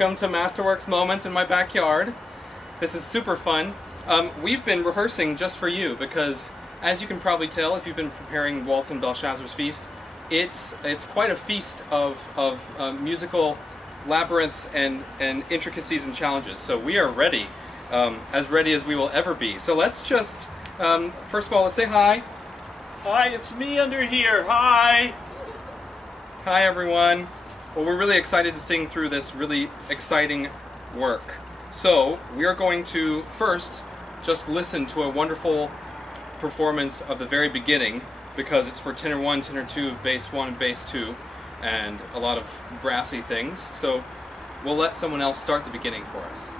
Welcome to Masterworks Moments in my backyard. This is super fun. We've been rehearsing just for you because, as you can probably tell if you've been preparing Walton Belshazzar's feast, it's quite a feast of musical labyrinths and intricacies and challenges. So we are ready as we will ever be. So let's just, first of all, let's say hi. Hi, it's me under here. Hi. Hi, everyone. Well, we're really excited to sing through this really exciting work. So we are going to first just listen to a wonderful performance of the very beginning, because it's for tenor 1, tenor 2, bass 1, and bass 2, and a lot of brassy things. So we'll let someone else start the beginning for us.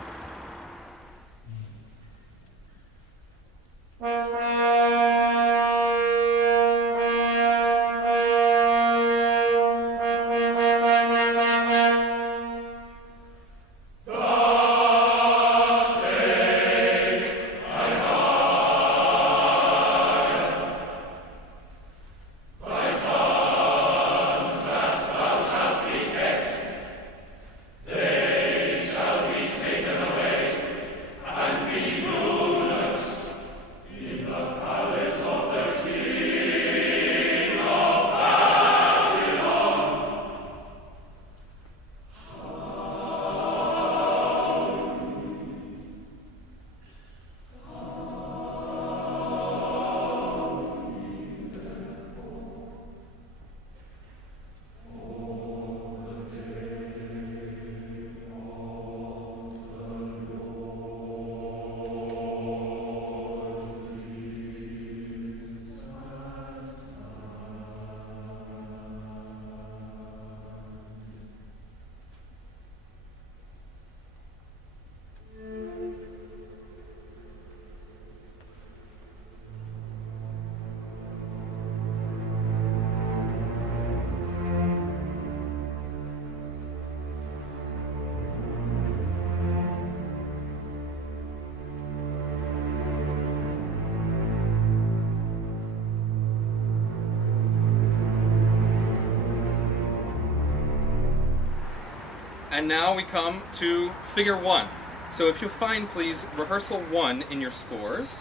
And now we come to figure 1. So if you'll find, please, rehearsal 1 in your scores.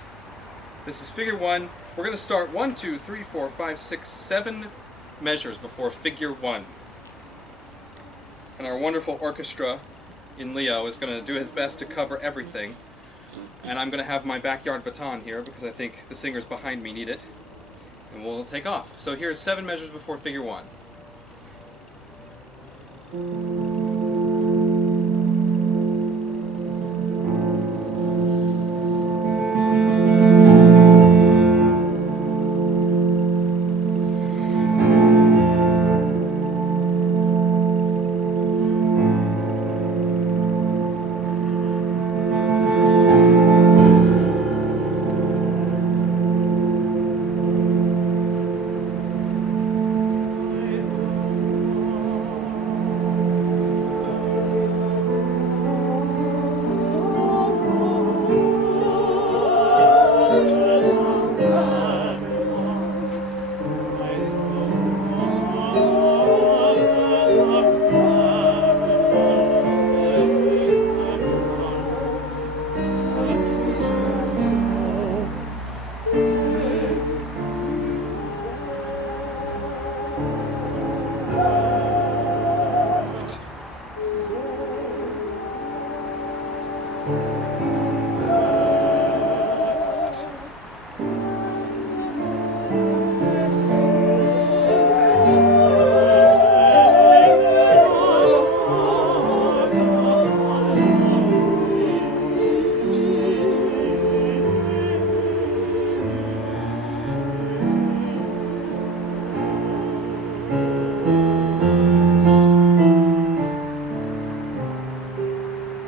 This is figure 1. We're going to start 1, 2, 3, 4, 5, 6, 7 measures before figure 1. And our wonderful orchestra in Leo is going to do his best to cover everything. And I'm going to have my backyard baton here because I think the singers behind me need it. And we'll take off. So here's 7 measures before figure 1.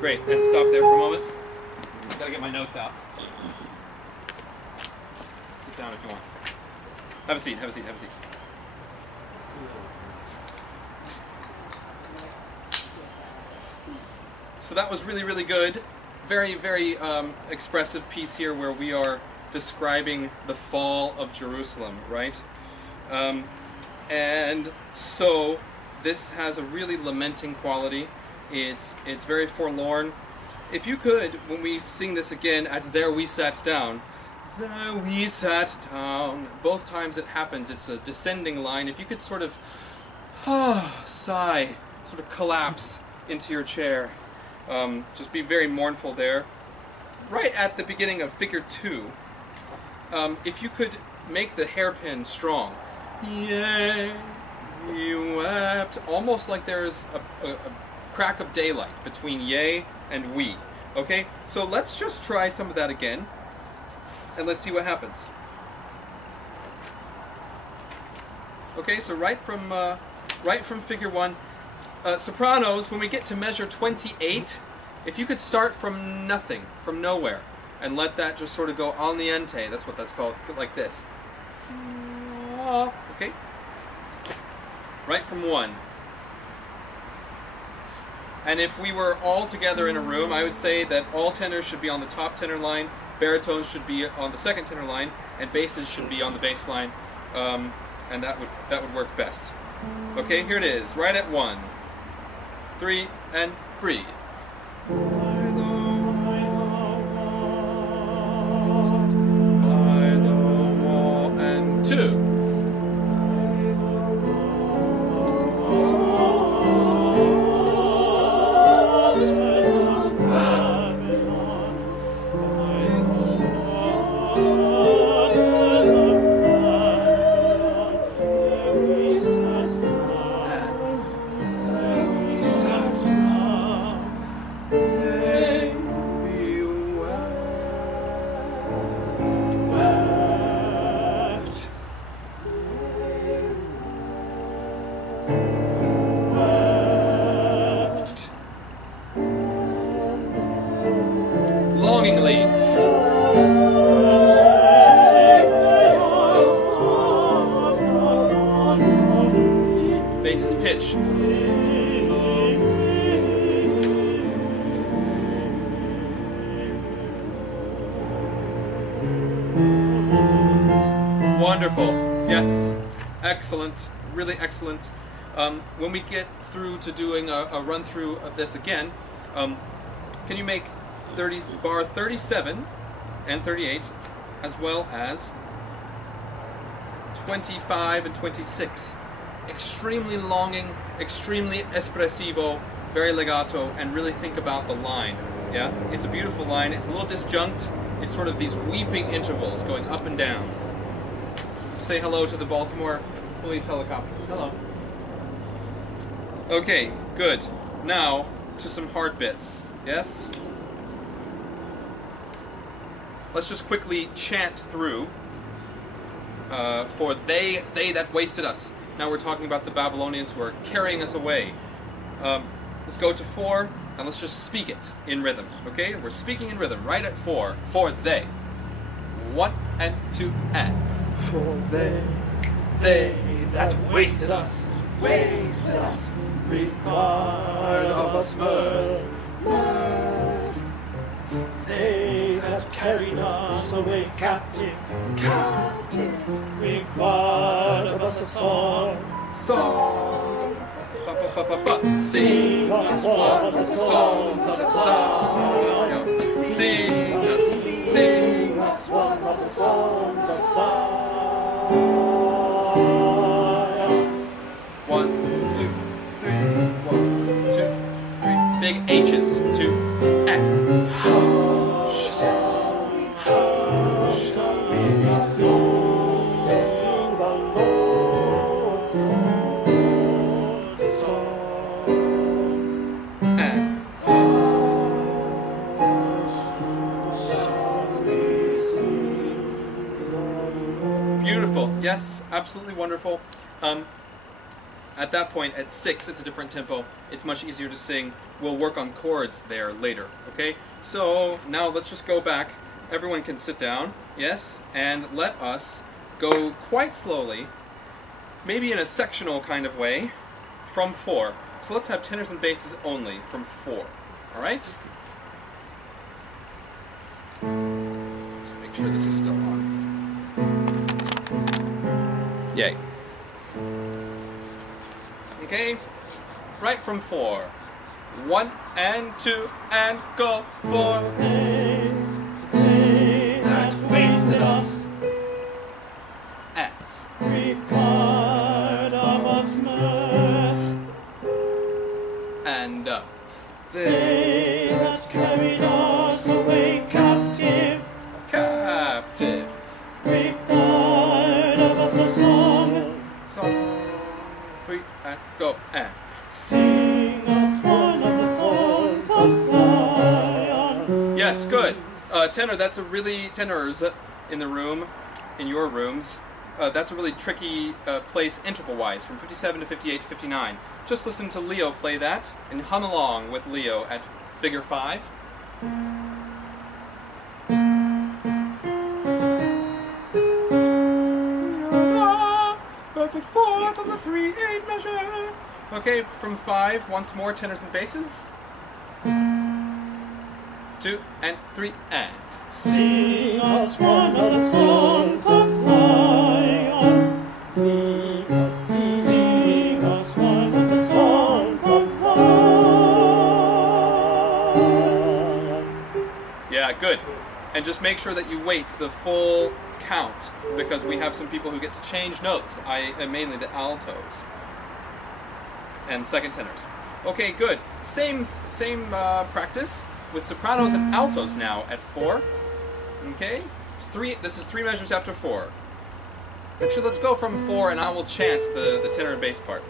Great, and stop there for a moment. Gotta get my notes out. Sit down if you want. Have a seat, have a seat, have a seat. So that was really, really good. Very, very expressive piece here where we are describing the fall of Jerusalem, right? And so this has a really lamenting quality. It's very forlorn. If you could, when we sing this again at There We Sat Down, there we sat down, both times it happens, it's a descending line. If you could sort of sigh, sort of collapse into your chair, just be very mournful there. Right at the beginning of figure 2, if you could make the hairpin strong. Yea, we wept. Almost like there's a crack of daylight between yea and we. Okay, so let's just try some of that again, and let's see what happens. Okay, so right from figure 1, sopranos, when we get to measure 28, if you could start from nothing, from nowhere, and let that just sort of go al niente, that's what that's called, like this. Okay? Right from 1. And if we were all together in a room, I would say that all tenors should be on the top tenor line, baritones should be on the second tenor line, and basses should be on the bass line, and that would work best. Okay, here it is, right at 1, 3, and breathe. By the wall, and 2. Longingly. Bass's pitch. Wonderful. Yes. Excellent. Really excellent. When we get through to doing a run through of this again, can you make bar 37 and 38, as well as 25 and 26. Extremely longing, extremely espressivo, very legato, and really think about the line. Yeah, it's a beautiful line. It's a little disjunct. It's sort of these weeping intervals going up and down. Say hello to the Baltimore police helicopters. Hello. Okay, good. Now to some hard bits. Yes? Let's just quickly chant through for they that wasted us. Now we're talking about the Babylonians who are carrying us away. Let's go to 4, and let's just speak it in rhythm, okay? We're speaking in rhythm, right at 4, for they. 1 and 2 and. For they that wasted us, regard of us mirth. They that carried us away captive, required of us a song. Sing us one of the songs of Zion. Sing us one of the songs of Zion. 1, 2, 3, 1, 2, 3. Big H's, 2, and. Beautiful. Yes, absolutely wonderful. At that point, at 6, it's a different tempo. It's much easier to sing. We'll work on chords there later, okay? So, now let's just go back. Everyone can sit down, yes? And let us go quite slowly, maybe in a sectional kind of way, from 4. So let's have tenors and basses only from 4, alright? Make sure this is still on. Yay. Okay, right from 4. 1 and 2 and go. For they that wasted us required of us mirth. And They that carried us away captive required of us a song. Song 3 and go. And Sing us one of the songs of Zion. yes, good. Tenor, that's a really, tenors in the room, in your rooms, that's a really tricky place interval-wise, from 57 to 58 to 59. Just listen to Leo play that, and hum along with Leo at figure 5. Perfect fourth of the 3/8 measure. Okay, from 5, once more, tenors and basses. 2 and 3 and. Sing us one of the songs of Zion. Sing us one of the songs of Zion. Yeah, good. And just make sure that you wait the full count, because we have some people who get to change notes, mainly the altos and second tenors. Okay, good. Same practice with sopranos and altos now at 4. Okay, this is 3 measures after 4. Actually, let's go from 4 and I will chant the tenor and bass part.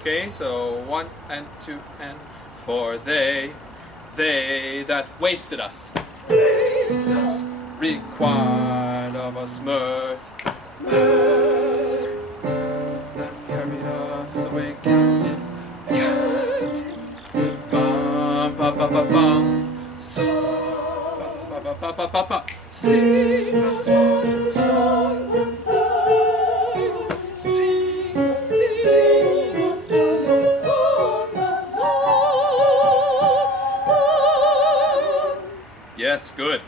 Okay, so 1 and 2 and 4. They that wasted us required of us mirth, that carried us away captive, bum, ba, ba, ba, bum. So, ba, ba, ba, ba, ba, ba. Sing us one song from Zion. Sing us one song from Zion. Yes, good.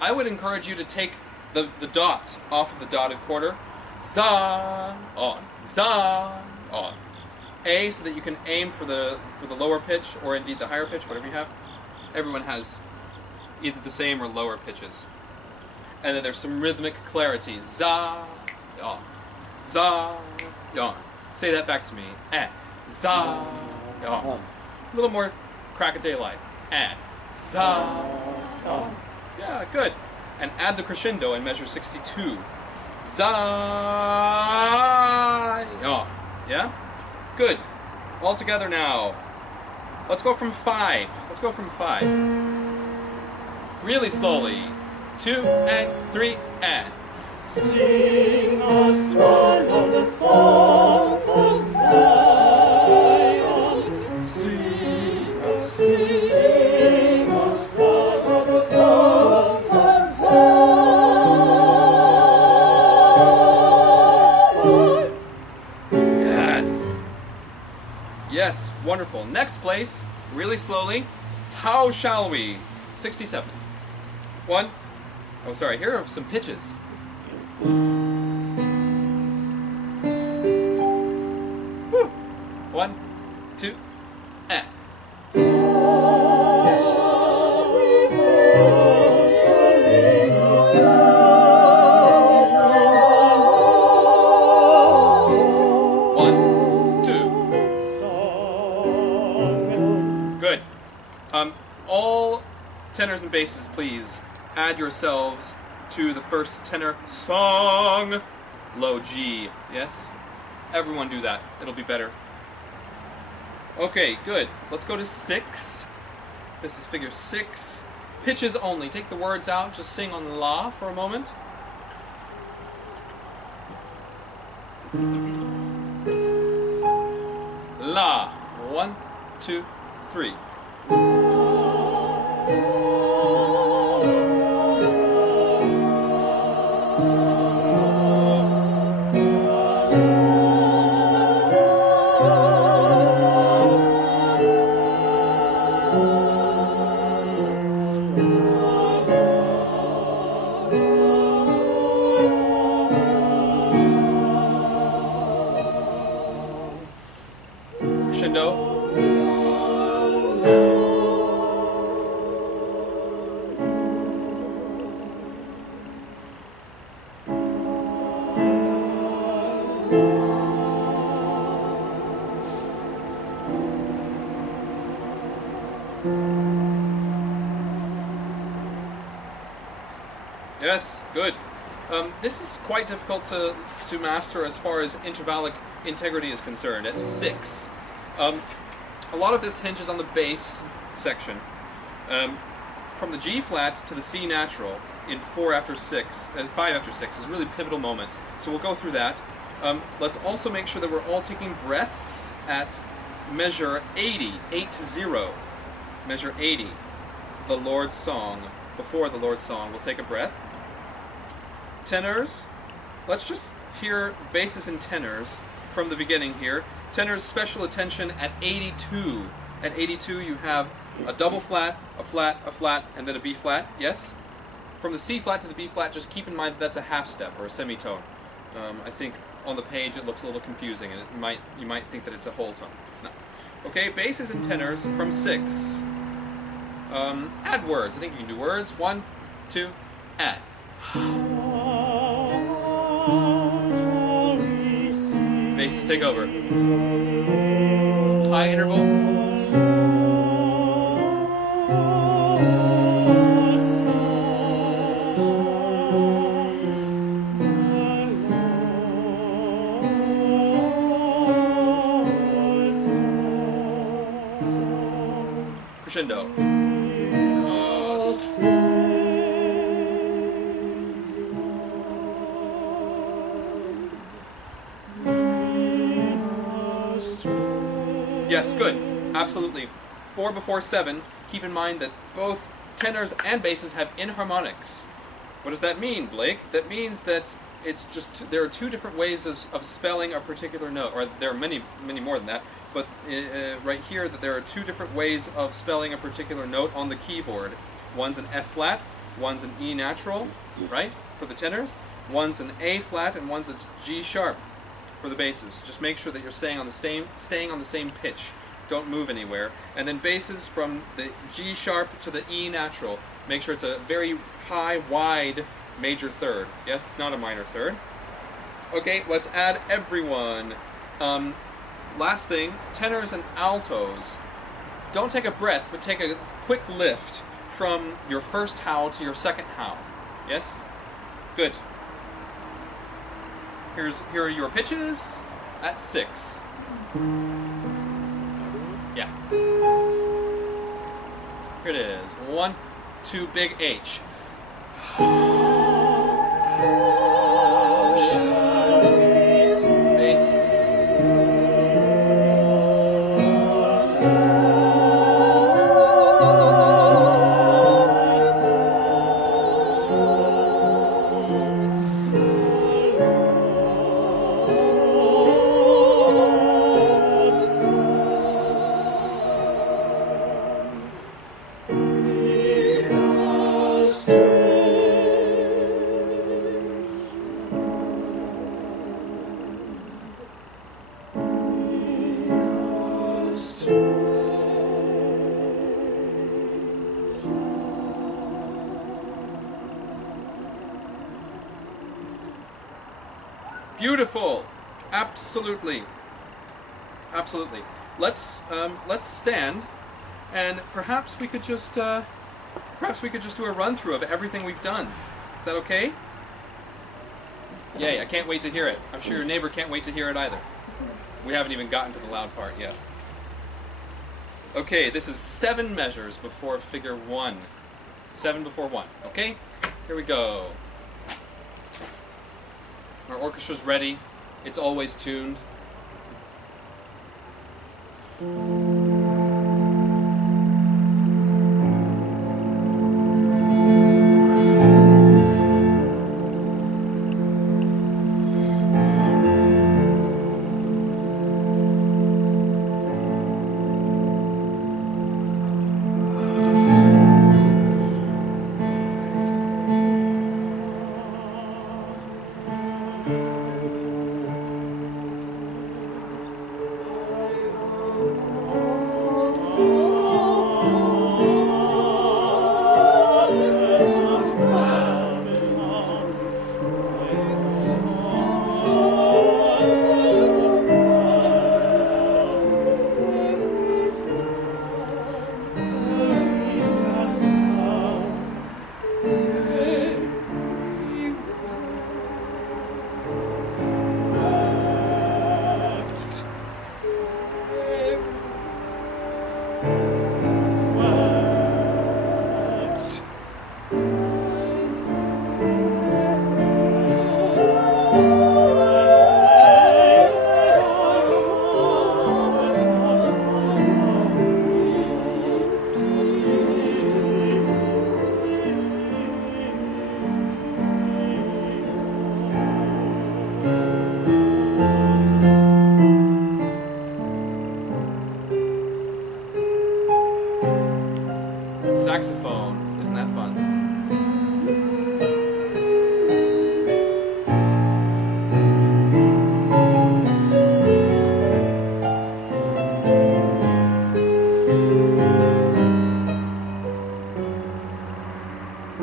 I would encourage you to take the dot off of the dotted quarter. Za on, za on. A, so that you can aim for the lower pitch, or indeed the higher pitch, whatever you have. Everyone has either the same or lower pitches. And then there's some rhythmic clarity. Za on, za on. Say that back to me. And za on. A little more crack of daylight. And za on. Yeah, good. And add the crescendo in measure 62. Zion. Yeah? Good. All together now. Let's go from 5. Let's go from 5. Really slowly. 2 and 3 and. Sing us one of the songs of Zion. Sing us one of the songs of Zion. Yes. Yes, wonderful. Next place, really slowly. How shall we? 67. 1. Oh, sorry, here are some pitches. Woo. 1, 2, and. Good. All tenors and basses, please add yourselves to the first tenor song. Low G. Yes? Everyone do that. It'll be better. Okay, good. Let's go to 6. This is figure 6. Pitches only. Take the words out. Just sing on La for a moment. La. 1, 2, 3. Crescendo. Yes, good. This is quite difficult to master as far as intervallic integrity is concerned, at 6. A lot of this hinges on the bass section. From the G flat to the C natural in 4 after 6, and 5 after 6 is a really pivotal moment. So we'll go through that. Let's also make sure that we're all taking breaths at measure 80, 8-0. Measure 80, the Lord's Song. Before the Lord's Song, we'll take a breath. Tenors, let's just hear basses and tenors from the beginning here. Tenors, special attention at 82. At 82 you have a double flat, a flat, and then a B flat, yes? From the C flat to the B flat, just keep in mind that's a half step or a semitone. I think on the page it looks a little confusing and you might think that it's a whole tone. It's not. Okay, basses and tenors from 6. Add words. I think you can do words. 1, 2, add. Basses take over. High interval. Crescendo. Yes, good. Absolutely. 4 before 7. Keep in mind that both tenors and basses have inharmonics. What does that mean, Blake? That means that it's just there are 2 different ways of spelling a particular note, or there are many more than that. But right here, that there are 2 different ways of spelling a particular note on the keyboard. One's an F flat, one's an E natural, right, for the tenors. One's an A flat, and one's a G sharp for the basses. Just make sure that you're staying on the same pitch. Don't move anywhere. And then basses from the G sharp to the E natural. Make sure it's a very high, wide major third. Yes, it's not a minor third. Okay, let's add everyone. Last thing, tenors and altos. Don't take a breath, but take a quick lift from your first howl to your second howl. Yes? Good. Here are your pitches at 6. Yeah. Here it is. 1, 2, big H. Bass. Beautiful. Absolutely. Absolutely. Let's stand, and perhaps we could just do a run through of everything we've done. Is that okay? Yay! I can't wait to hear it. I'm sure your neighbor can't wait to hear it either. We haven't even gotten to the loud part yet. Okay, this is 7 measures before figure 1. 7 before 1. Okay? Here we go. Our orchestra's ready. It's always tuned.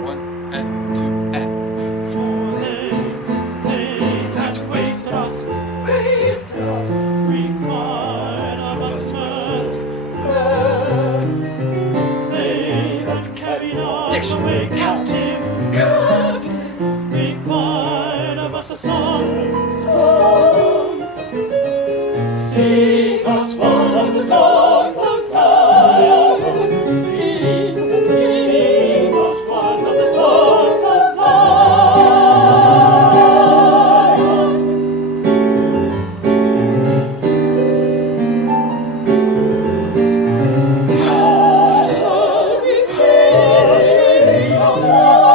1 and 2 and. For they that waste us, require of us mirth. They that carry us away captive, require of us a song. Sing us one of the songs of Zion. Sing us one of the songs of Zion. How shall we finish our songs?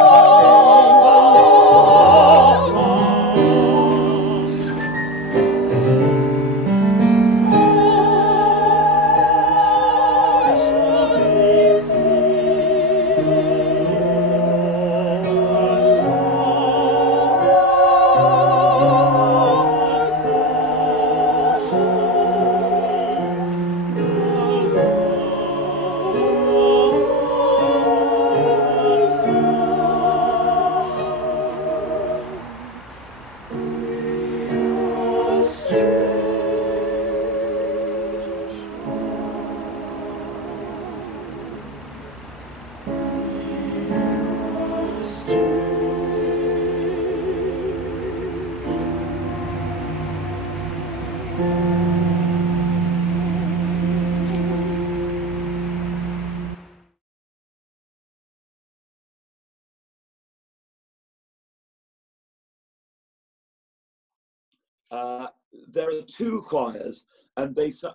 There are two choirs, and there's a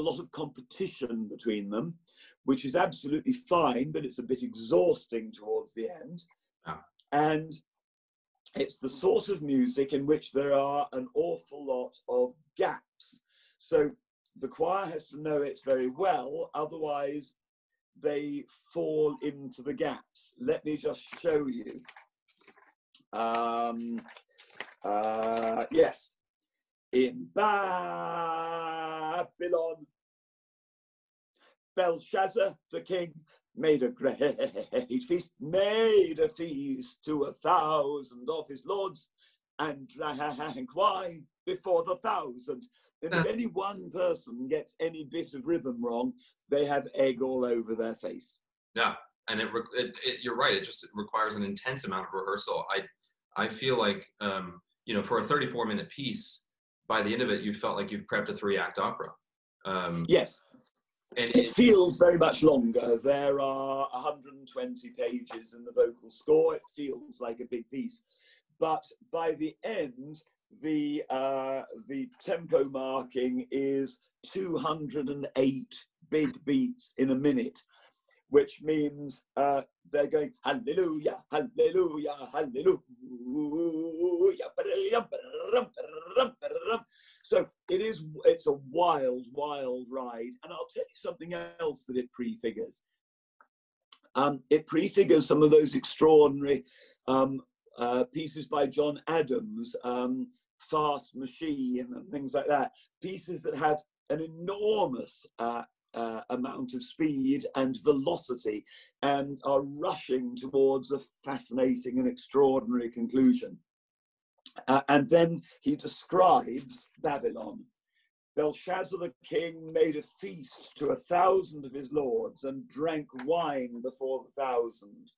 lot of competition between them, which is absolutely fine, but it's a bit exhausting towards the end. Yeah. And it's the sort of music in which there are an awful lot of gaps. So the choir has to know it very well, otherwise they fall into the gaps. Let me just show you. Yes. In Babylon, Belshazzar the king made a great feast, made a feast to 1,000 of his lords, and drank wine before the 1,000. And if any one person gets any bit of rhythm wrong, they have egg all over their face. Yeah, and you're right. It requires an intense amount of rehearsal. I feel like for a 34-minute piece, by the end of it, you felt like you've prepped a 3-act opera. Yes. And it feels very much longer. There are 120 pages in the vocal score. It feels like a big piece. But by the end, the tempo marking is 208 big beats in a minute, which means they're going hallelujah, hallelujah, hallelujah. So it's a wild, wild ride. And I'll tell you something else that it prefigures. It prefigures some of those extraordinary pieces by John Adams, Fast Machine and things like that. Pieces that have an enormous amount of speed and velocity and are rushing towards a fascinating and extraordinary conclusion. And then he describes Babylon. Belshazzar the king made a feast to 1,000 of his lords and drank wine before the 1,000.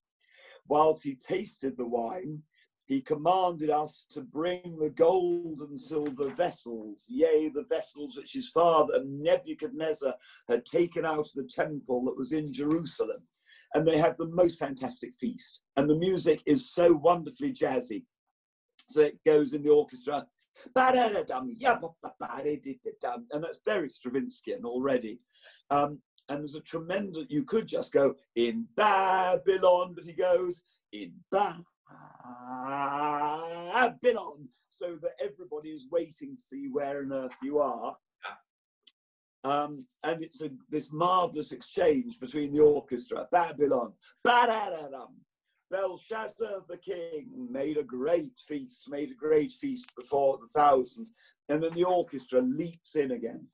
Whilst he tasted the wine, he commanded us to bring the gold and silver vessels, yea, the vessels which his father Nebuchadnezzar had taken out of the temple that was in Jerusalem. And they have the most fantastic feast. And the music is so wonderfully jazzy. So it goes in the orchestra, and that's very Stravinsky already. And there's a tremendous, you could just go in Babylon, but he goes in Babylon, so that everybody is waiting to see where on earth you are. And it's this marvelous exchange between the orchestra, Babylon, Belshazzar the king made a great feast before the 1,000, and then the orchestra leaps in again.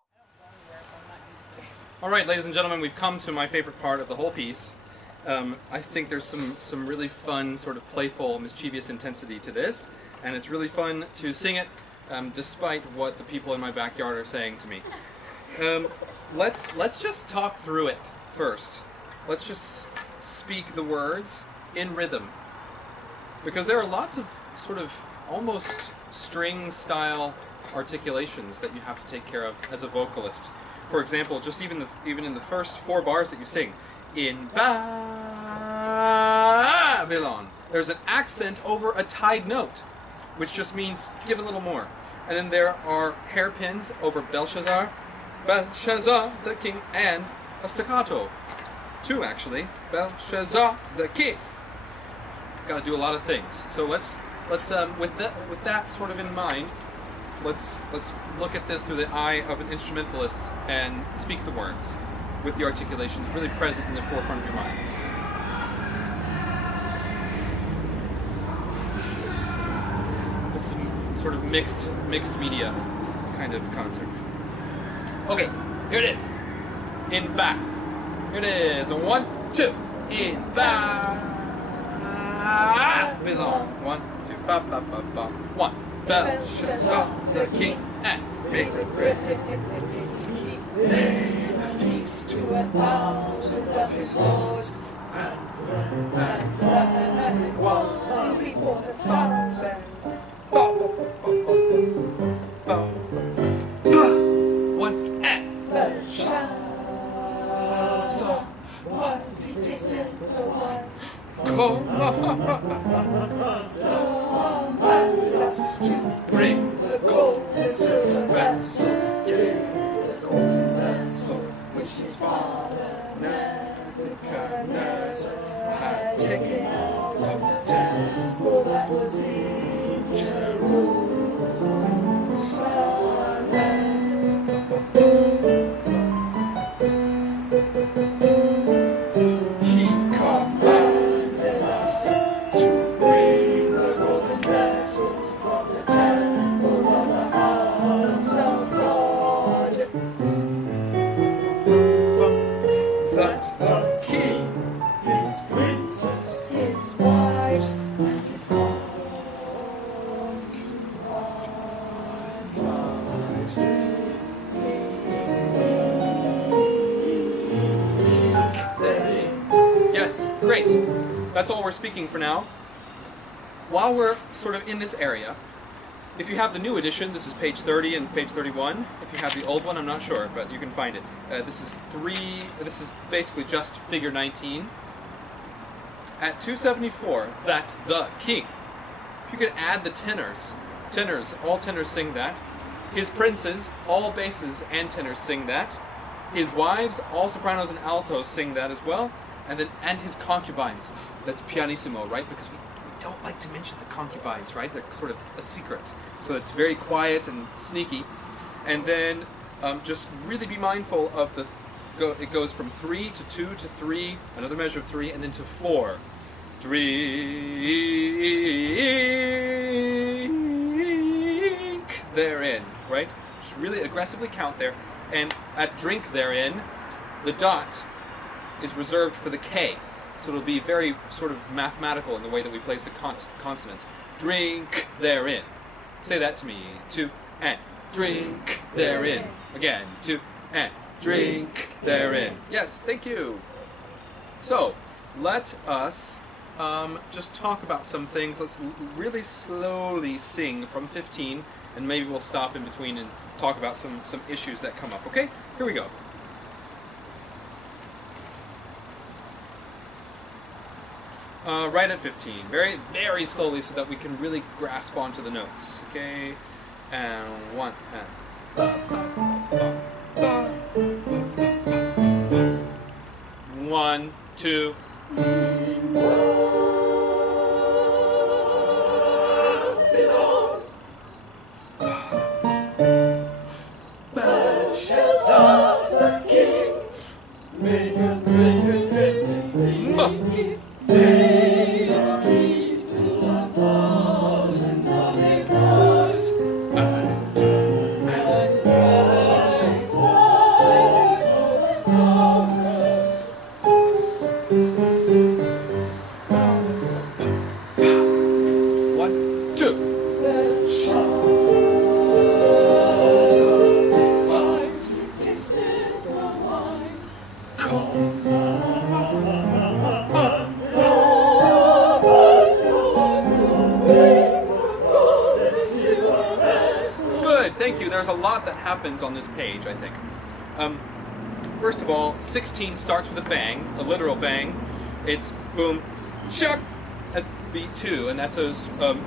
All right, ladies and gentlemen, we've come to my favorite part of the whole piece. I think there's some really fun, sort of playful, mischievous intensity to this, and it's really fun to sing it, despite what the people in my backyard are saying to me. Let's just talk through it first. Let's just speak the words in rhythm, because there are lots of sort of almost string-style articulations that you have to take care of as a vocalist. For example, just even in the first 4 bars that you sing, in Babylon, there's an accent over a tied note, which just means give a little more. And then there are hairpins over Belshazzar, Belshazzar the king, and a staccato. 2 actually, Belshazzar the king. Got to do a lot of things. So let's with that sort of in mind, let's look at this through the eye of an instrumentalist and speak the words with the articulations really present in the forefront of your mind. This is a sort of mixed media kind of concert. Okay, here it is. In ba. Here it is. 1, 2. In ba. Belong. 1, 2. Ba ba ba ba. 1. Belshazzar the king and make the bread. Made a feast to 1,000 of his lords, and one before the 1,000. One and Belshazzar, once he tasted the wine, no man loves to bring the gold and silver vessels, the gold vessels which his father Nebuchadnezzar had taken out of the temple that was in Jerusalem. He commanded us to bring the golden vessels from the temple of the house of God. That the king, his princes, his wives, and his concubines might drink therein. yes, great. That's all we're speaking for now. While we're sort of in this area, if you have the new edition, this is page 30 and page 31. If you have the old one, I'm not sure, but you can find it. This is basically just figure 19. At 274, that's the king. If you could add the tenors, all tenors sing that. His princes, all basses and tenors sing that. His wives, all sopranos and altos sing that as well. And his concubines, that's pianissimo, right? Because we don't like to mention the concubines, right? They're sort of a secret. So it's very quiet and sneaky. And then just really be mindful of it goes from 3 to 2 to 3, another measure of 3, and then to 4. Drink therein, right? Just really aggressively count there. And at drink therein, the dot is reserved for the K. So it'll be very sort of mathematical in the way that we place the consonants. Drink therein. Say that to me. 2 and drink therein. Again. 2 and drink therein. Yes, thank you. So let us just talk about some things. Let's really slowly sing from 15, and maybe we'll stop in between and talk about some issues that come up. Okay? Here we go. Right at 15. Very, very slowly so that we can really grasp onto the notes. Okay? And 1 and... 1, 2... Belshazzar the king, made a feast to 1,000 of his lords, and drank wine for 1,000. there's a lot that happens on this page, I think. First of all, 16 starts with a bang, a literal bang. It's boom, chuck at beat 2, and that's a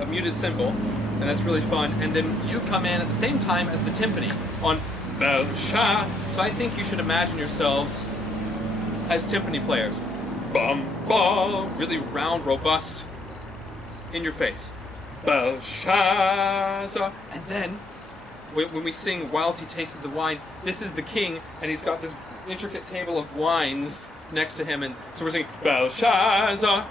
muted cymbal, and that's really fun. And then you come in at the same time as the timpani on Belshazzar. So I think you should imagine yourselves as timpani players. Bum, bum, really round, robust, in your face. Belshazzar. And then, when we sing Whilst He Tasted the Wine, this is the king, and he's got this intricate table of wines next to him, and so we're singing Belshazzar.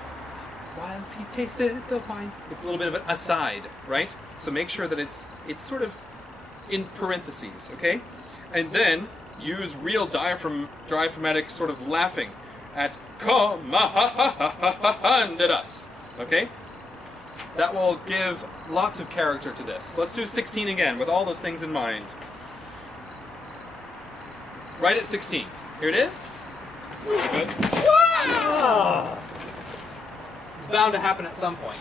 Whilst he tasted the wine. It's a little bit of an aside, right? So make sure that it's sort of in parentheses, okay? And then use real diaphragmatic sort of laughing at us, okay? That will give lots of character to this. Let's do 16 again with all those things in mind. Right at 16. Here it is. Good. Wow! It's bound to happen at some point.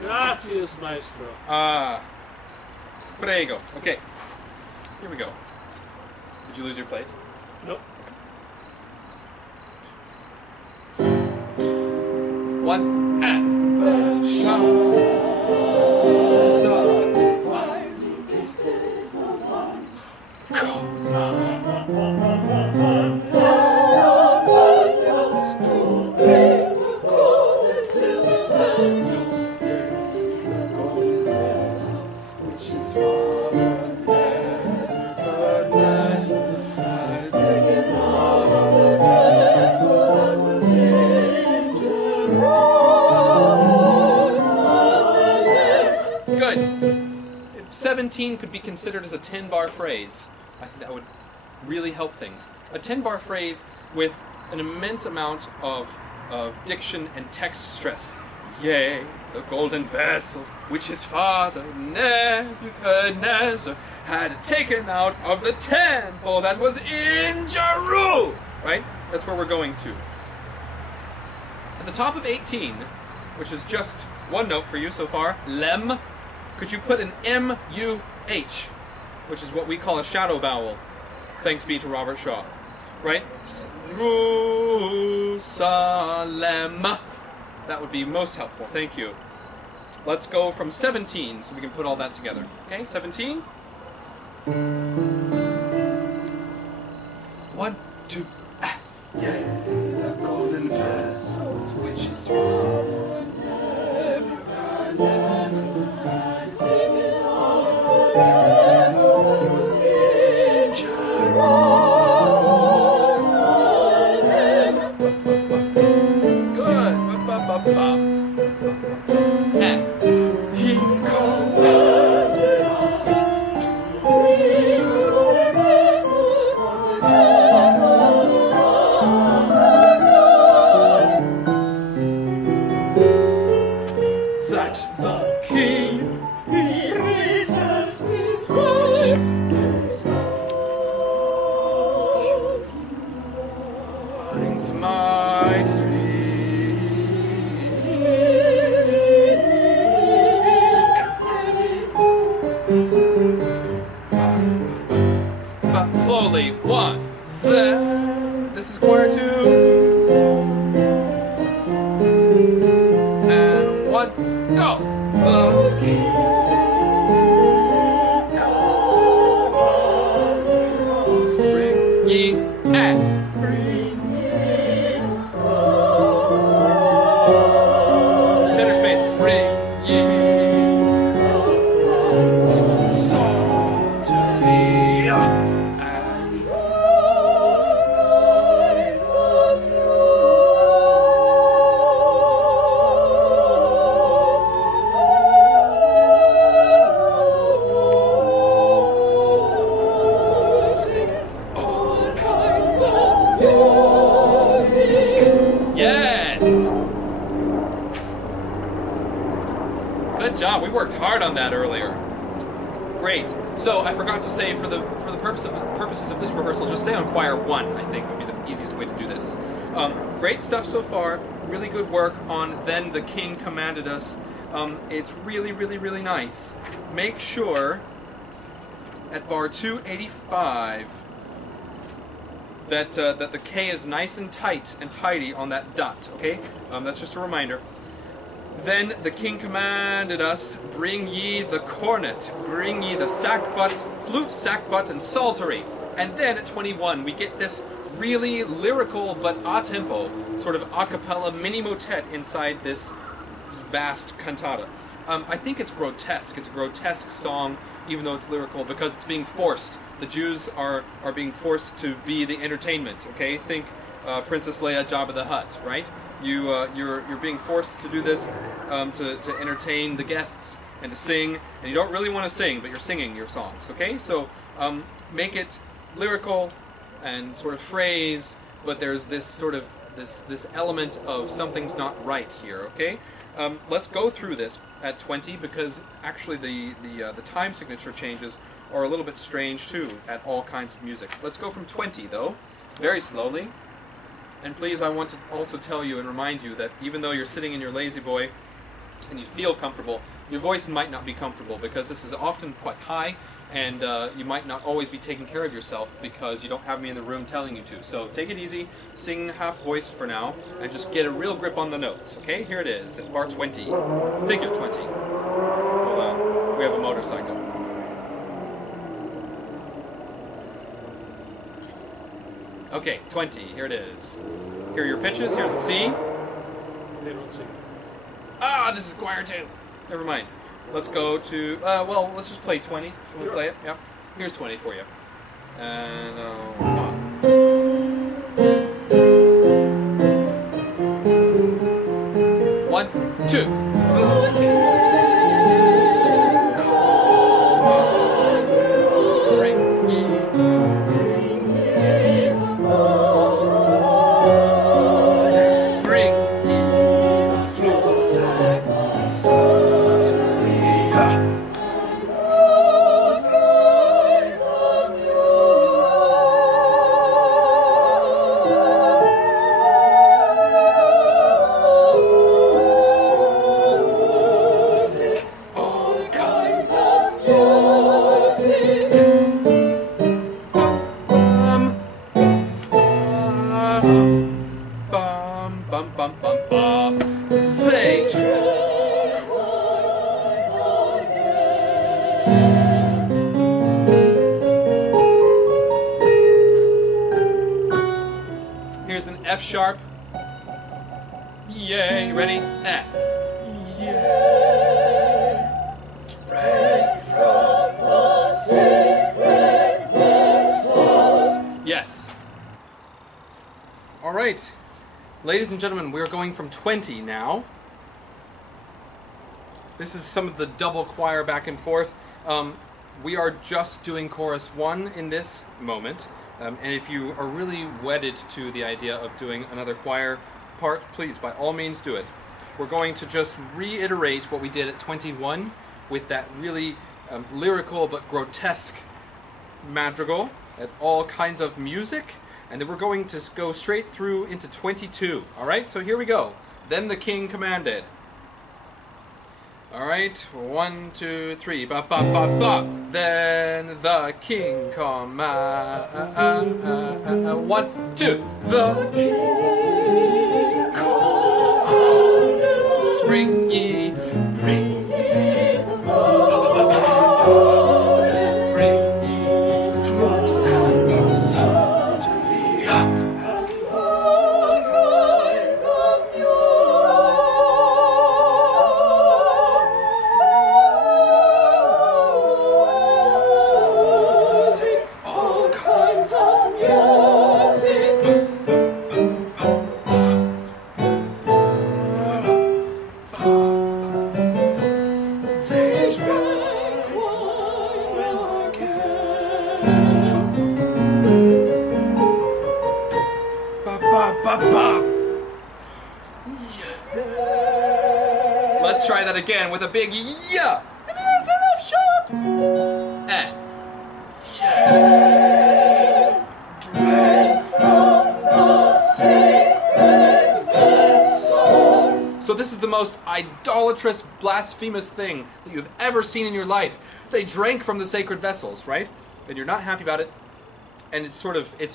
Gracias, maestro. Prego. Okay. Here we go. Did you lose your place? Nope. One and Belshazzar. Good. If 17 could be considered as a 10-bar phrase, I think that would really help things. A 10-bar phrase with an immense amount of diction and text stress. Yea, the golden vessels which his father Nebuchadnezzar had taken out of the temple that was in Jerusalem. Right? That's where we're going to. At the top of 18, which is just one note for you so far, lem, could you put an M-U-H, which is what we call a shadow vowel, thanks be to Robert Shaw, right? Jerusalem. That would be most helpful, thank you. Let's go from 17, so we can put all that together. Okay, 17. 1, 2, yea, the golden vessels which is from Nebuchadnezzar. Good. And he commanded us to bring that the King praises his watch. Finds my but slowly, 1, then, this is choir 2, and 1, go, the King. Spring ye and bring tenor space, bring ye song to me. Yes! Good job. We worked hard on that earlier. Great. So I forgot to say, for the purposes of this rehearsal, just stay on choir 1. I think would be the easiest way to do this. Great stuff so far. really good work on Then the King Commanded Us. It's really, really, really nice. Make sure at bar 285 that the K is nice and tight and tidy on that dot, okay? That's just a reminder. Then the King commanded us, bring ye the cornet, bring ye the sackbut, flute, sackbut, and psaltery. And then at 21 we get this really lyrical but a-tempo, sort of a cappella mini motet inside this vast cantata. I think it's grotesque. It's a grotesque song, even though it's lyrical, because it's being forced. The Jews are being forced to be the entertainment, okay? Think Princess Leia, Jabba the Hutt, right? You're being forced to do this to entertain the guests and to sing, and you don't really want to sing, but you're singing your songs, okay? So make it lyrical and sort of phrase, but there's this sort of this element of something's not right here, okay? Let's go through this at 20 because actually the time signature changes are a little bit strange too at all kinds of music. Let's go from 20 though, very slowly. And please, I want to also tell you and remind you that even though you're sitting in your lazy boy and you feel comfortable, your voice might not be comfortable because this is often quite high, and you might not always be taking care of yourself because you don't have me in the room telling you to. So take it easy, sing half voice for now, and just get a real grip on the notes, okay? Here it is, at bar 20, figure 20. Hold on, we have a motorcycle. Okay, 20, here it is. Here are your pitches, here's a C. They don't sing. Ah, this is choir 2. Never mind. Let's go to, well, let's just play 20. You want to play it? Yeah. Here's 20 for you. And, come on. 1, 2. Spring. Here's an F sharp. Yay, ready? Yea, drink from the sacred vessels. Yes. All right. Ladies and gentlemen, we are going from 20 now. This is some of the double choir back and forth. We are just doing chorus 1 in this moment. And if you are really wedded to the idea of doing another choir part, please, by all means, do it. We're going to just reiterate what we did at 21 with that really lyrical but grotesque madrigal and all kinds of music. And then we're going to go straight through into 22. All right, so here we go. Then the King commanded. All right, 1, 2, 3, ba ba ba ba. Then the King commanded. 1, 2. The King commanded. Spring ye, bring ye the Lord. bring ye Fruits and the psaltery. And all kinds of music. All kinds of music. They drank wine again. ba ba ba ba. Let's try that again with a big yeah. And here's an F sharp. And Drink from the sacred vessel. most idolatrous, blasphemous thing that you've ever seen in your life. They drank from the sacred vessels, right? And you're not happy about it. And it's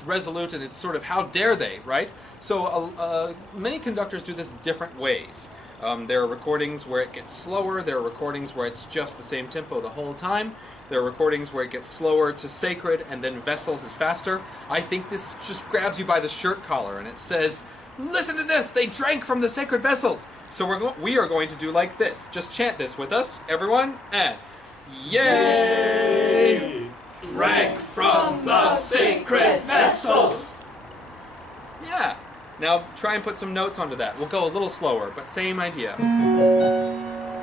resolute, and it's sort of, how dare they, right? So many conductors do this different ways. There are recordings where it gets slower. There are recordings where it's just the same tempo the whole time. There are recordings where it gets slower to sacred, and then vessels is faster. I think this just grabs you by the shirt collar, and it says, listen to this, they drank from the sacred vessels. So we are going to do like this. Just chant this with us, everyone, and yay! Drank from the sacred vessels. Yeah. Now try and put some notes onto that. We'll go a little slower, but same idea.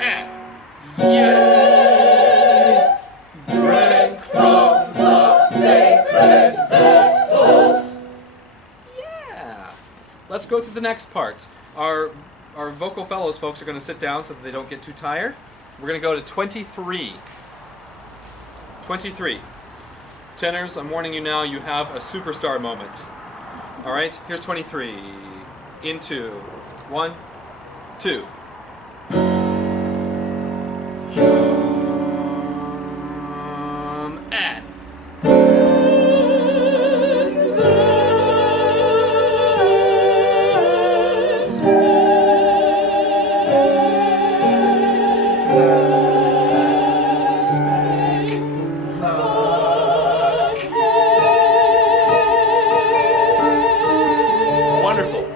And yay! Drank from the sacred vessels. Yeah. Let's go through the next part. Our vocal fellows folks are going to sit down so that they don't get too tired. We're going to go to 23. 23. Tenors, I'm warning you now, you have a superstar moment. Alright, here's 23. Into 1, 2.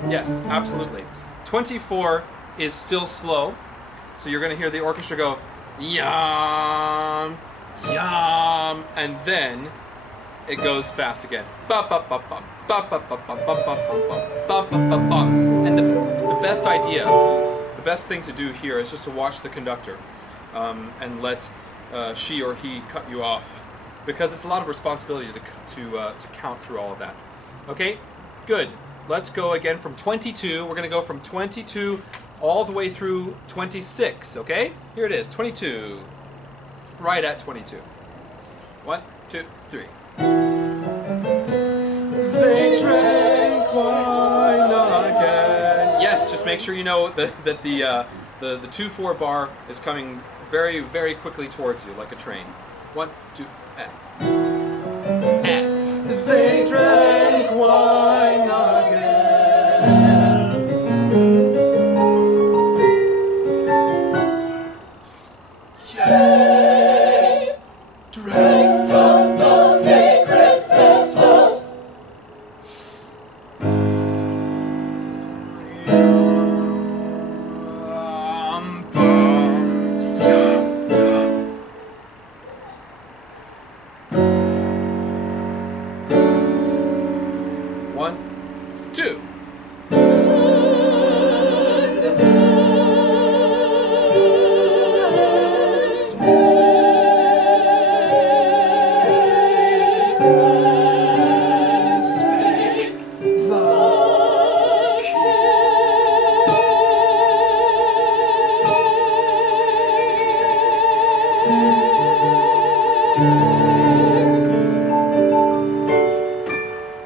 And yes, absolutely. 24 is still slow, so you're going to hear the orchestra go yum, yum, and then it goes fast again. And the best idea, the best thing to do here is just to watch the conductor and let she or he cut you off, because it's a lot of responsibility to count through all of that. Okay, good. Let's go again from 22. We're going to go from 22 all the way through 26, okay? Here it is, 22. Right at 22. 1, 2, 3. They drank wine again. Yes, just make sure you know that the 2/4 bar is coming very, very quickly towards you, like a train. 1, 2, and. They drank wine again. Yay! Drank from the sacred vessels. One, two.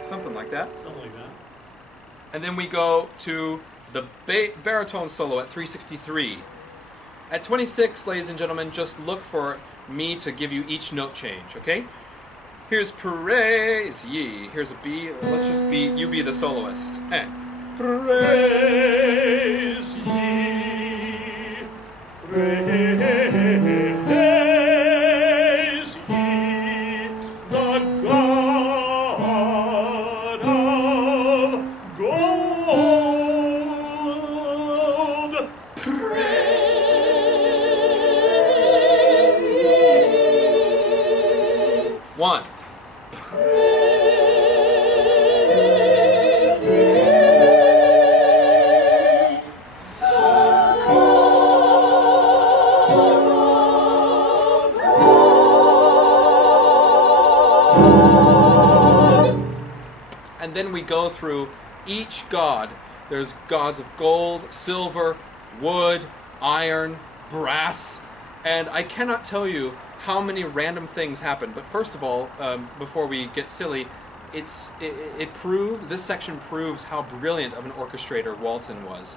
Something like that. And then we go to the baritone solo at 363. At 26, ladies and gentlemen, just look for me to give you each note change, okay? Here's praise ye. Here's a B. Let's just be, you be the soloist. And Praise ye, praise ye the God of gold. Praise ye. 1. And then we go through each god. There's gods of gold, silver, wood, iron, brass, and I cannot tell you how many random things happen. But first of all, before we get silly, this section proves how brilliant of an orchestrator Walton was.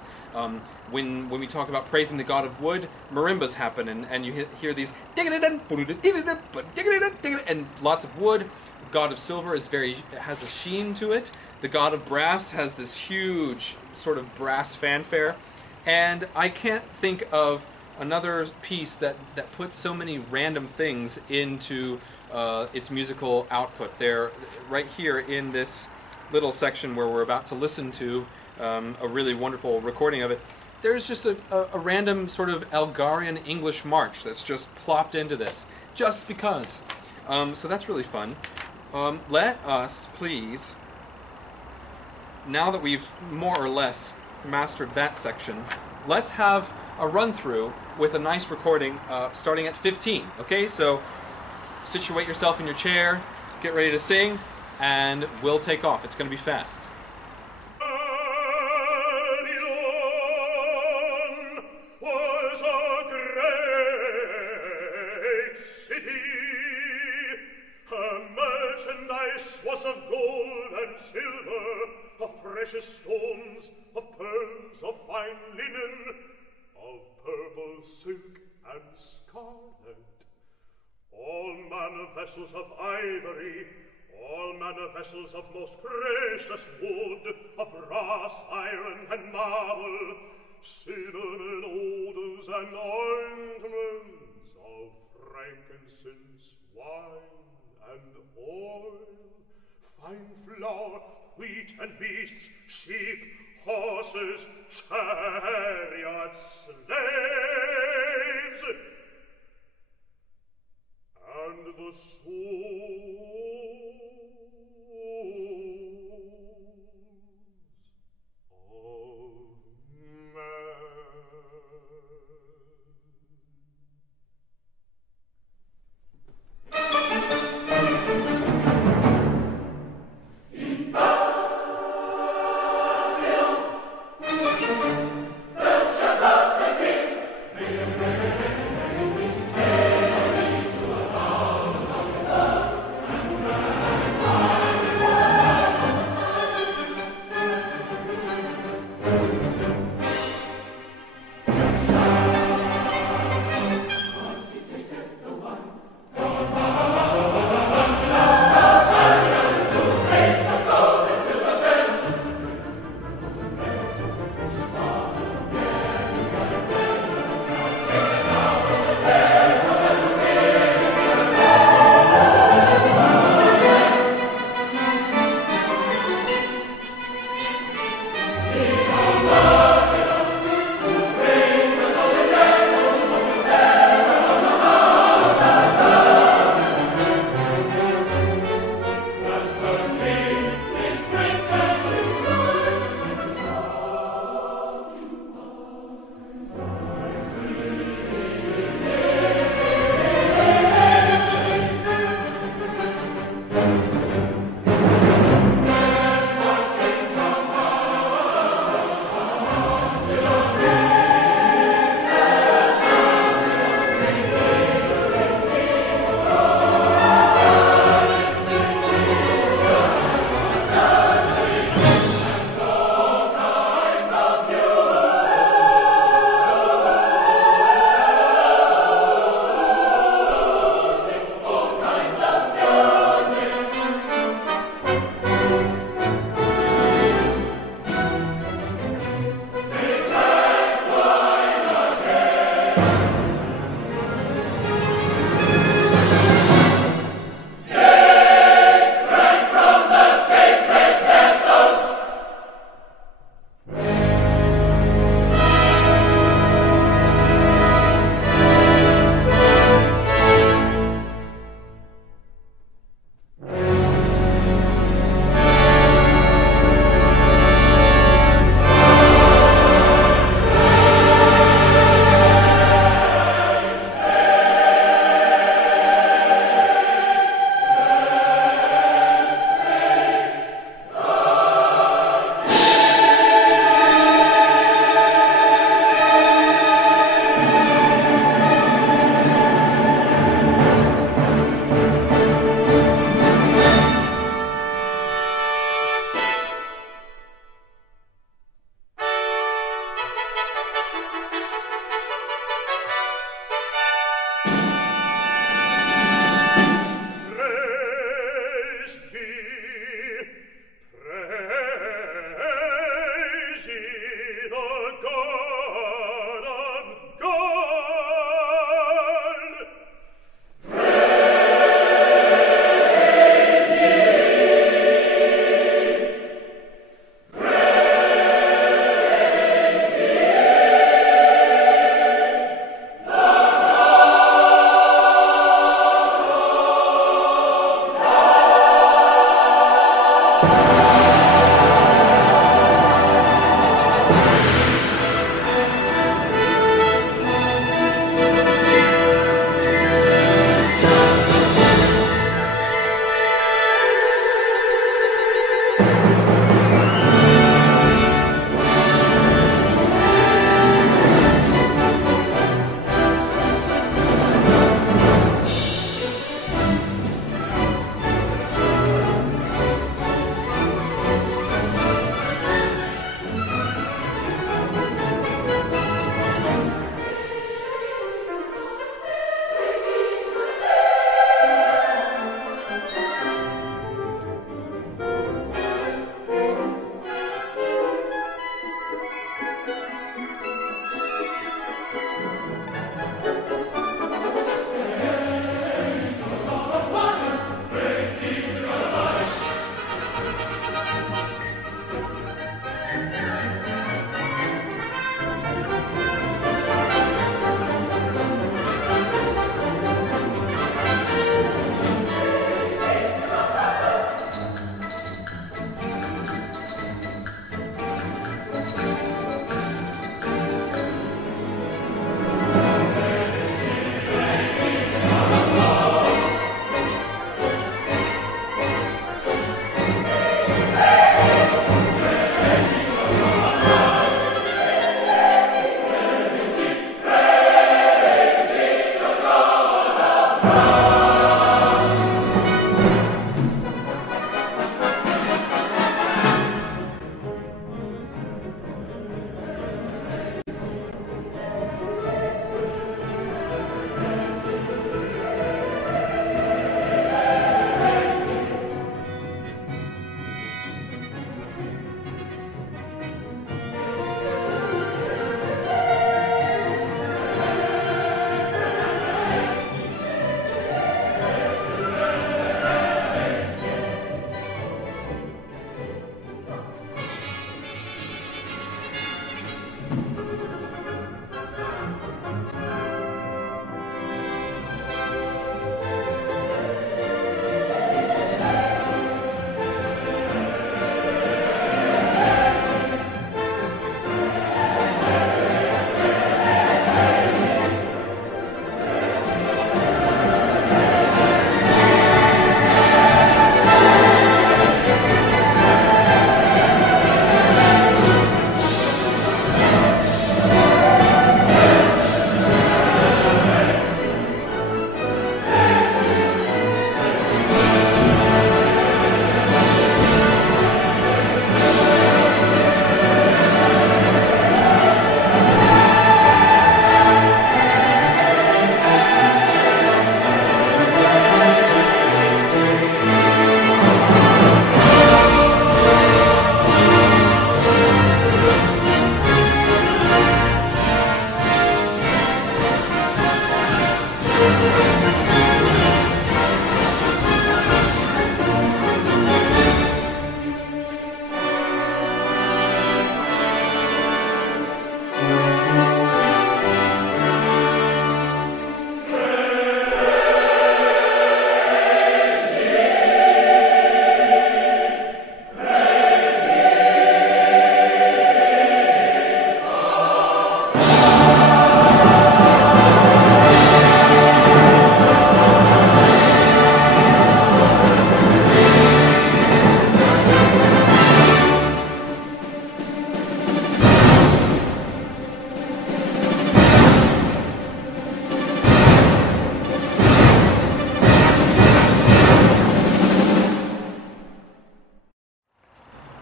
When we talk about praising the god of wood, marimbas happen, and you hear these and lots of wood. God of silver has a sheen to it. The god of brass has this huge sort of brass fanfare, and I can't think of another piece that puts so many random things into its musical output. There, right here in this little section where we're about to listen to a really wonderful recording of it, there's just a random sort of Algarian English march that's just plopped into this, just because. So that's really fun. Let us, please, now that we've more or less mastered that section, let's have a run-through with a nice recording starting at 15. Okay, so situate yourself in your chair, get ready to sing, and we'll take off. It's going to be fast. Was of gold and silver, of precious stones, of pearls, of fine linen, of purple silk and scarlet. All manner vessels of ivory, all manner vessels of most precious wood, of brass, iron, and marble, cinnamon odors and ointments, of frankincense, wine, and oil, fine flour, wheat and beasts, sheep, horses, chariots, slaves, and the souls of men.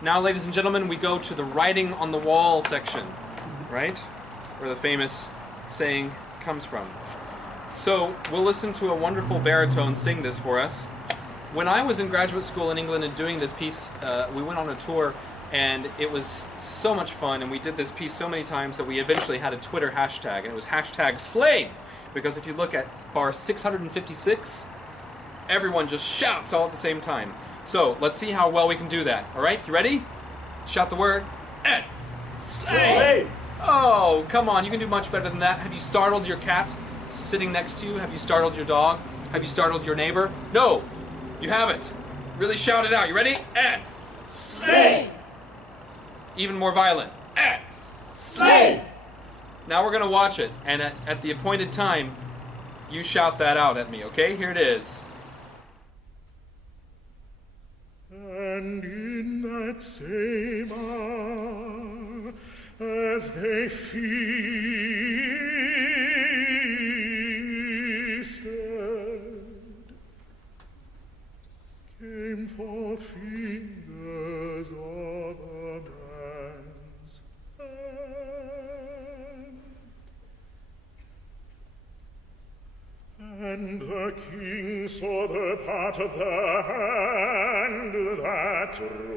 Now, ladies and gentlemen, we go to the writing on the wall section, right? Where the famous saying comes from. So, we'll listen to a wonderful baritone sing this for us. When I was in graduate school in England and doing this piece, we went on a tour, and it was so much fun, and we did this piece so many times that we eventually had a Twitter hashtag, and it was hashtag Slade! Because if you look at bar 656, everyone just shouts all at the same time. So, let's see how well we can do that. Alright, you ready? Shout the word. Ed! Slade! Oh, come on, you can do much better than that. Have you startled your cat sitting next to you? Have you startled your dog? Have you startled your neighbor? No, you haven't. Really shout it out. You ready? Ed! Slade! Even more violent. Ed! Slade! Now we're going to watch it, and at the appointed time, you shout that out at me, okay? Here it is. And in that same hour, as they feasted, came forth fingers of a man's hand, and the king saw the part of the hand that wrote.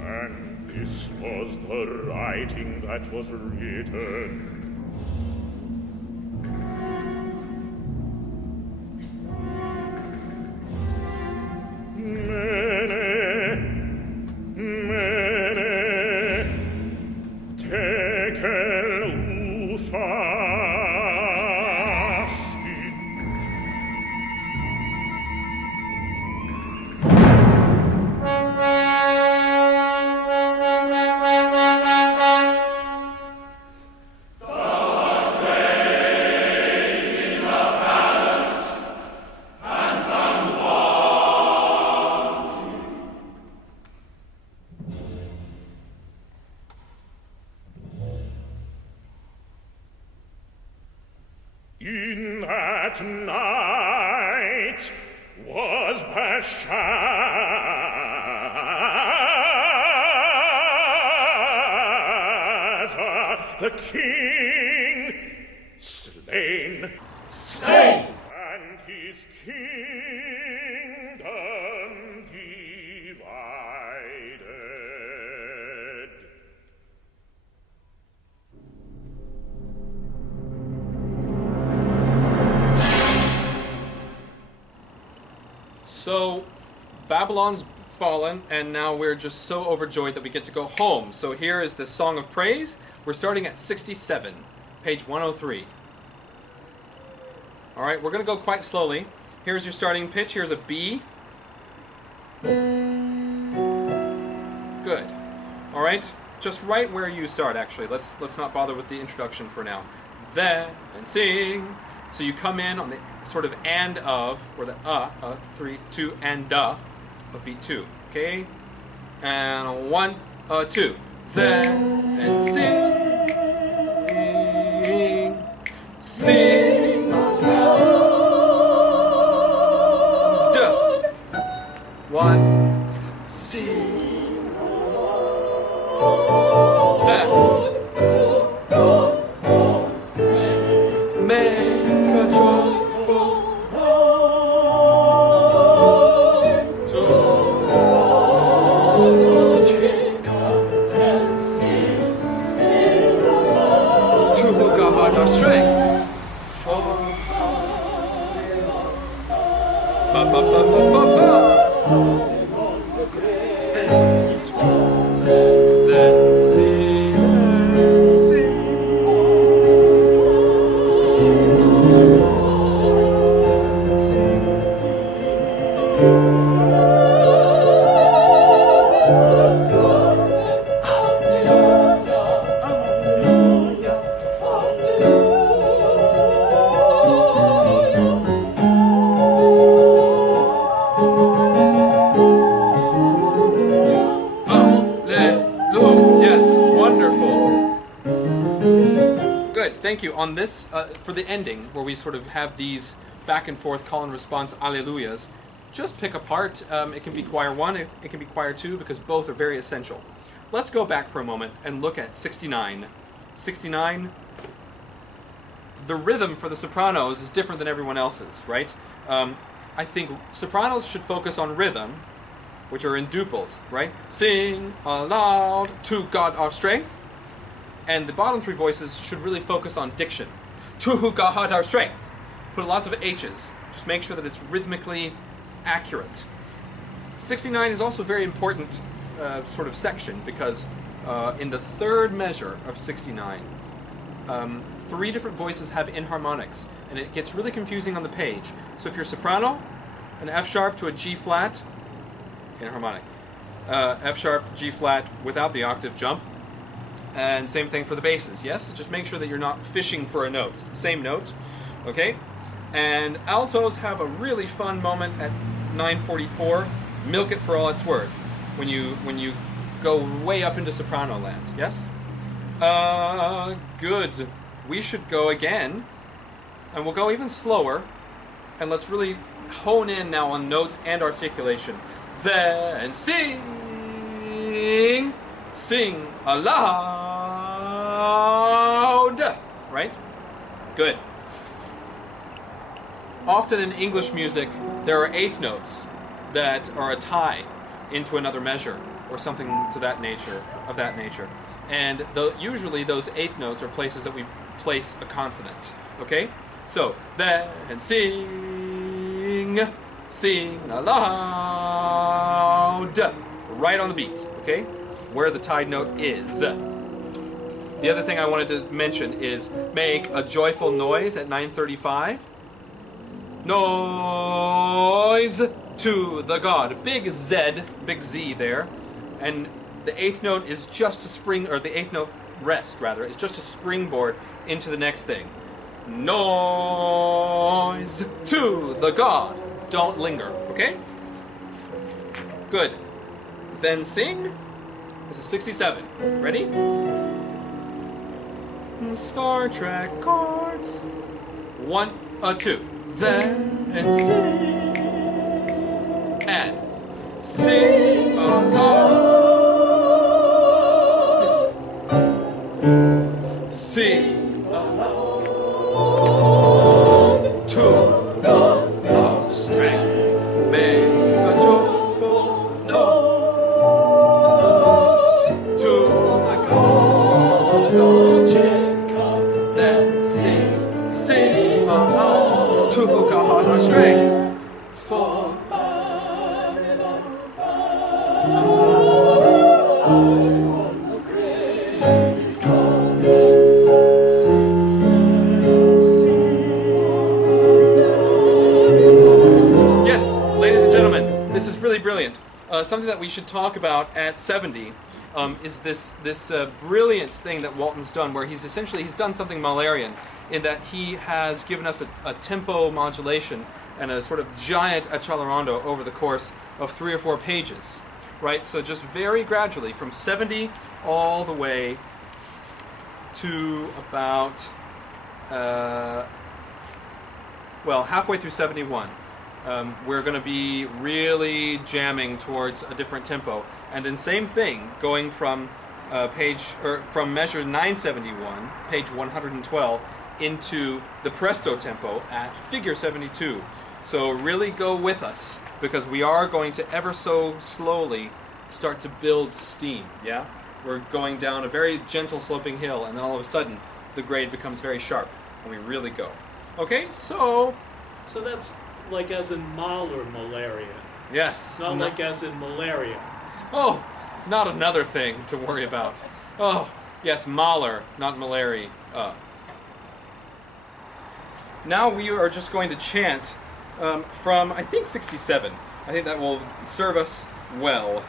And this was the writing that was written. that night was Belshazzar, the king, slain. Slain! And his kingdom divided. So, Babylon's fallen, and now we're just so overjoyed that we get to go home. So here is the Song of Praise. We're starting at 67, page 103. Alright, we're going to go quite slowly. Here's your starting pitch. Here's a B. Good. Alright, just right where you start, actually. Let's not bother with the introduction for now. Then and sing. So you come in on the sort of and of, or the 3, 2, and of beat 2. Okay? And 1, 2. Then and sing. Sing aloud. 1. Sing. Make a joyful noise to God our strength. For then sing and sing. Thank you. On this, for the ending, where we sort of have these back and forth call and response alleluias, just pick a part. It can be choir 1, it can be choir 2, because both are very essential. Let's go back for a moment and look at 69. 69, the rhythm for the sopranos is different than everyone else's, right? I think sopranos should focus on rhythm, which are in duples, right? Sing aloud to God our strength. And the bottom 3 voices should really focus on diction. To God our strength. Put lots of H's. Just make sure that it's rhythmically accurate. 69 is also a very important sort of section, because in the 3rd measure of 69, 3 different voices have inharmonics, and it gets really confusing on the page. So if you're soprano, an F sharp to a G flat, inharmonic. F sharp, G flat without the octave jump. And same thing for the basses, yes? Just make sure that you're not fishing for a note. It's the same note, okay? And altos have a really fun moment at 9:44. Milk it for all it's worth when you go way up into soprano land, yes? Good. We should go again, and we'll go even slower, and let's really hone in now on notes and articulation. Then sing! Sing aloud! Right? Good. Often in English music, there are 8th notes that are a tie into another measure, or something to that nature, of that nature. And usually those 8th notes are places that we place a consonant. Okay? So, then sing, sing aloud. Right on the beat, okay? Where the tied note is. The other thing I wanted to mention is make a joyful noise at 9:35. Noise to the God. Big Z, big Z there. And the 8th note is just a spring, or the 8th note rest rather, is just a springboard into the next thing. Noise to the God. Don't linger, okay? Good. Then sing. This is 67. Ready? Star Trek chords. 1, 2. then sing, and sing aloud. Sing aloud to God our strength. Make a joyful noise to the God of Jacob. Then sing, sing aloud to God our strength. For brilliant. Something that we should talk about at 70 is this brilliant thing that Walton's done, where he's done something Mahlerian in that he has given us a tempo modulation and a sort of giant accelerando over the course of 3 or 4 pages, right? So just very gradually from 70 all the way to about well, halfway through 71. We're going to be really jamming towards a different tempo, and then same thing going from from measure 971, page 112, into the presto tempo at figure 72. So really go with us, because we are going to ever so slowly start to build steam. Yeah, we're going down a very gentle sloping hill, and then all of a sudden the grade becomes very sharp, and we really go. Okay, so that's like as in Mahler malaria. Yes. Not like as in malaria. Oh, not another thing to worry about. Oh, yes, Mahler, not malaria. Now we are just going to chant from, I think, 67. I think that will serve us well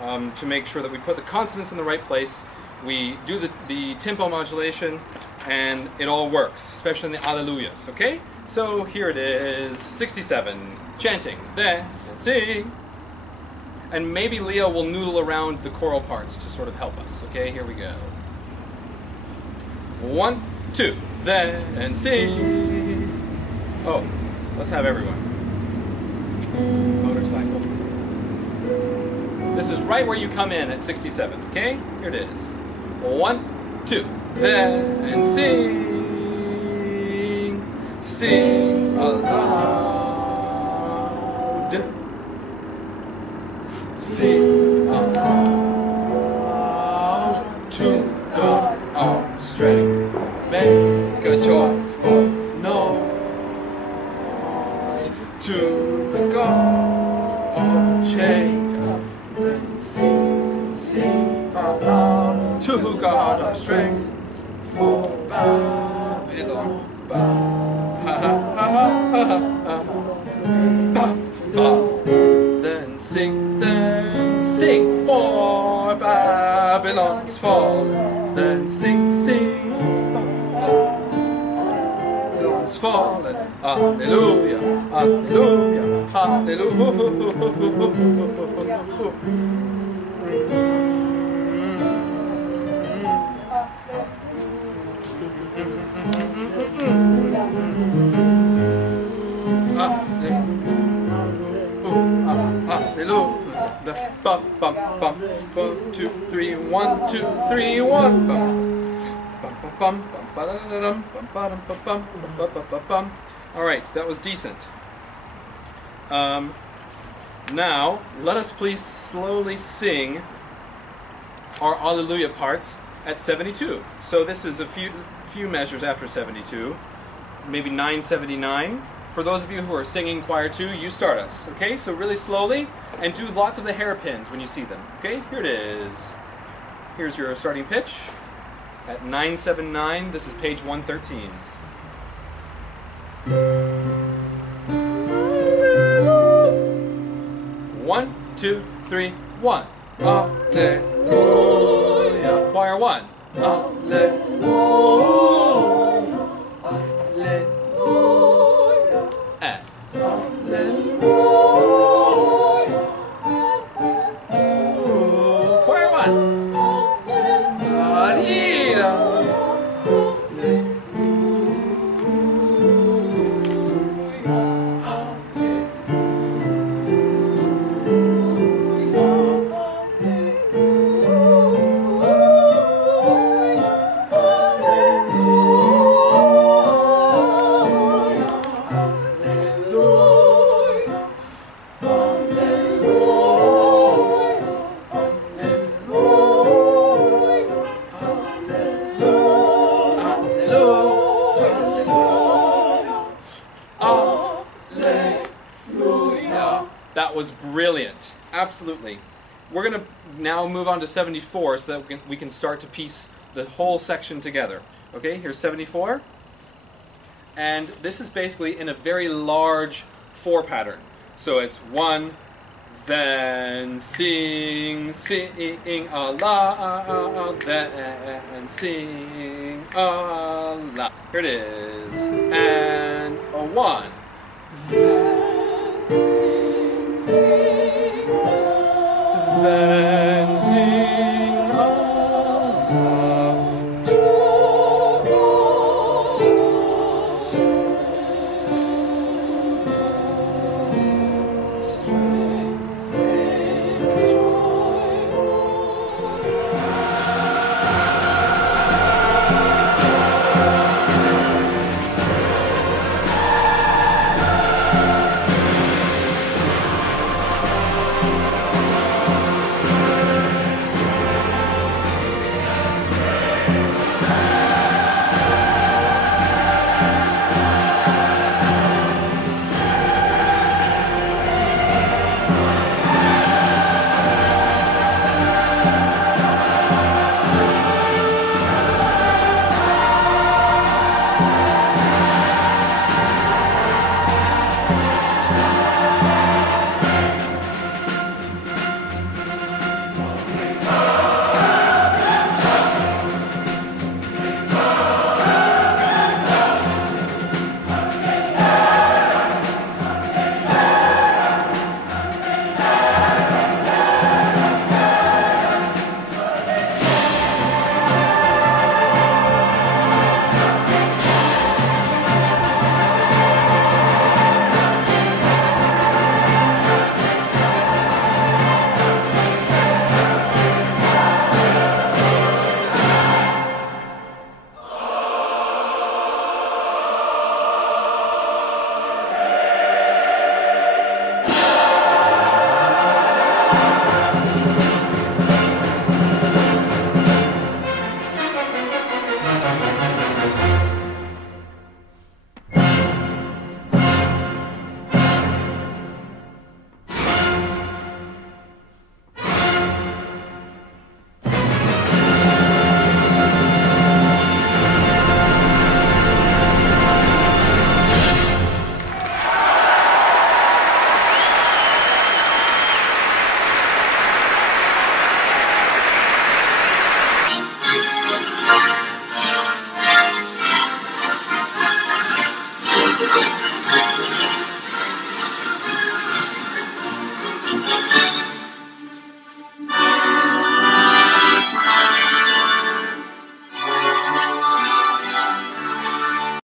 to make sure that we put the consonants in the right place, we do the tempo modulation, and it all works, especially in the Alleluias, okay? So here it is, 67, chanting, then sing. And maybe Leo will noodle around the choral parts to sort of help us, okay? Here we go. 1, 2, then sing. Oh, let's have everyone. Motorcycle. This is right where you come in at 67, okay? Here it is. 1, 2, then sing. Sing aloud. Sing aloud to God our strength. Make a joyful noise to the God of Jacob. Sing aloud to God our strength. For Babylon bound. Then sing for Babylon's fall. Then sing, Babylon's fallen. Hallelujah, hallelujah, hallelujah. Bum, bum, bum, 1, 2, 3, 1, 2, 3, 1. All right, that was decent. Now, let us please slowly sing our Alleluia parts at 72. So this is a few measures after 72, maybe 979. For those of you who are singing choir 2, you start us, okay? So really slowly, and do lots of the hairpins when you see them, okay? Here it is. Here's your starting pitch at 979. This is page 113. 1, 2, 3, 1. Alleluia. Choir 1. Alleluia. Absolutely. We're going to now move on to 74 so that we can start to piece the whole section together. Okay, here's 74. And this is basically in a very large 4 pattern. So it's 1, then sing, sing a la, then sing a la. Here it is. And a 1.